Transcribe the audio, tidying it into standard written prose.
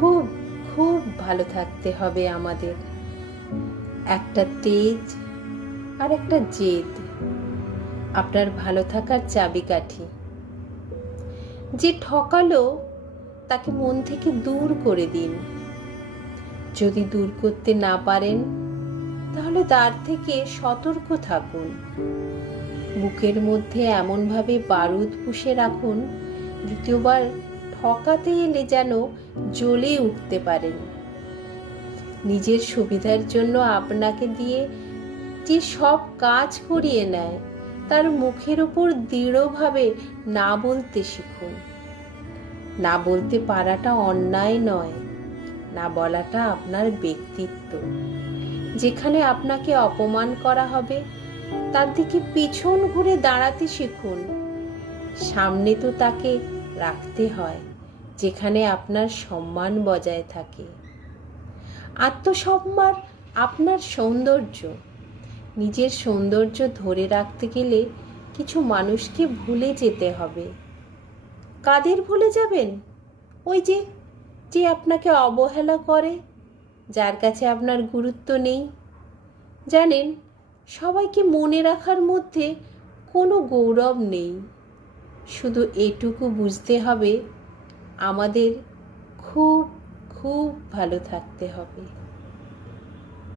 খুব খুব ভালো থাকতে হবে আমাদের। একটা তেজ আর একটা জেদ আপনার ভালো থাকার চাবিকাঠি। যে ঠকালো তাকে মন থেকে দূর করে দিন। যদি দূর করতে না পারেন তাহলে তার থেকে সতর্ক থাকুন। বুকের মধ্যে এমনভাবে বারুদ পুষে রাখুন, দ্বিতীয়বার ঠকাতে এলে যেন জ্বলে উঠতে পারেন। নিজের সুবিধার জন্য আপনাকে দিয়ে যে সব কাজ করিয়ে নেয় তার মুখের ওপর দৃঢ়ভাবে না বলতে শিখুন। না বলতে পারাটা অন্যায় নয়, না বলাটা আপনার ব্যক্তিত্ব। যেখানে আপনাকে অপমান করা হবে তার দিকে পিছন ঘুরে দাঁড়াতে শিখুন। সামনে তো তাকে রাখতে হয় যেখানে আপনার সম্মান বজায় থাকে। আত্মসম্মান আপনার সৌন্দর্য। নিজের সৌন্দর্য ধরে রাখতে গেলে কিছু মানুষকে ভুলে যেতে হবে। কাদের ভুলে যাবেন? ওই যে যে আপনাকে অবহেলা করে, যার কাছে আপনার গুরুত্ব নেই। জানেন, সবাইকে মনে রাখার মধ্যে কোনো গৌরব নেই। শুধু এটুকু বুঝতে হবে, আমাদের খুব খুব ভালো থাকতে হবে।